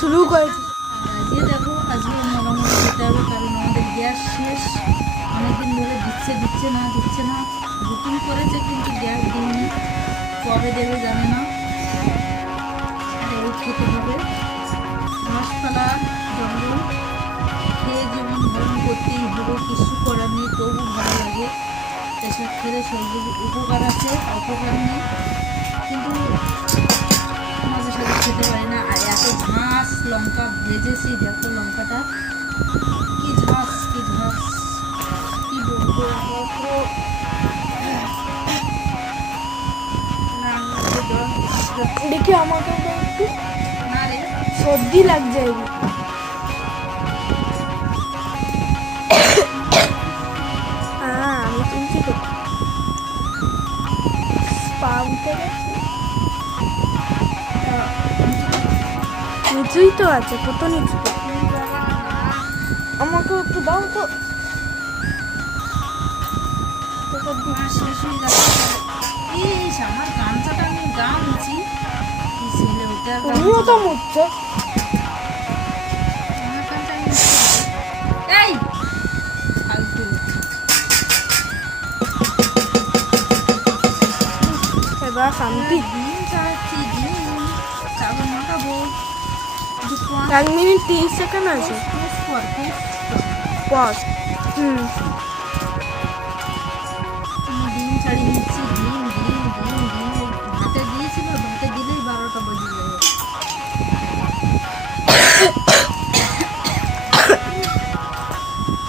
শুরু করেছি। আজকে দেখো, আজকে মোটামুটি যেতে হবে কারণ আমাদের গ্যাস শেষ। অনেকদিন ধরে দিচ্ছে দিচ্ছে না দিচ্ছে না। বুকিং করেছে কিন্তু গ্যাস দিইনি। কবে দেবে জানে না। এই খেতে হবে। গাছপালা জঙ্গল খেয়ে জীবন ধারণ করতেই হবে, কিছু করার নেই, তবু ভালো লাগে। এসব খেলে শরীরের উপকার আছে, অপকার নেই। কিন্তু ভেজেছি দেখো লঙ্কাটা। কি ঝাঁস কি ঝাঁস কি বলব। দেখি আমাকে একটু। সর্দি লাগছে। হ্যাঁ আমি শুনছি তো। পা নিচুই তো আছে কত নিচু আমাকে একটু দাও তো। তুমিও শান্তি। ডিম চাচ্ছি ডিম চাবল মাখাবো। দুপুর এক মিনিট তিরিশ সেকেন্ড আছে। পজ হুম।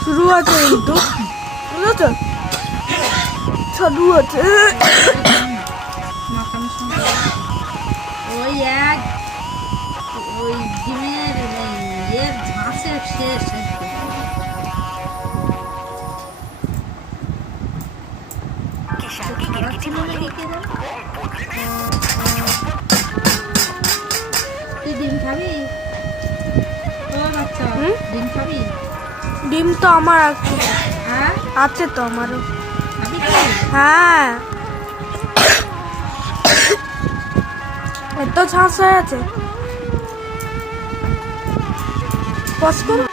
শুরু আছে কিন্তু। বুঝেছ? চালু আছে। ওই ডিম তো আমার আছে। হ্যাঁ আছে তো আমারও। হ্যাঁ। এত ছাঁচ হয়ে আছে পজ করো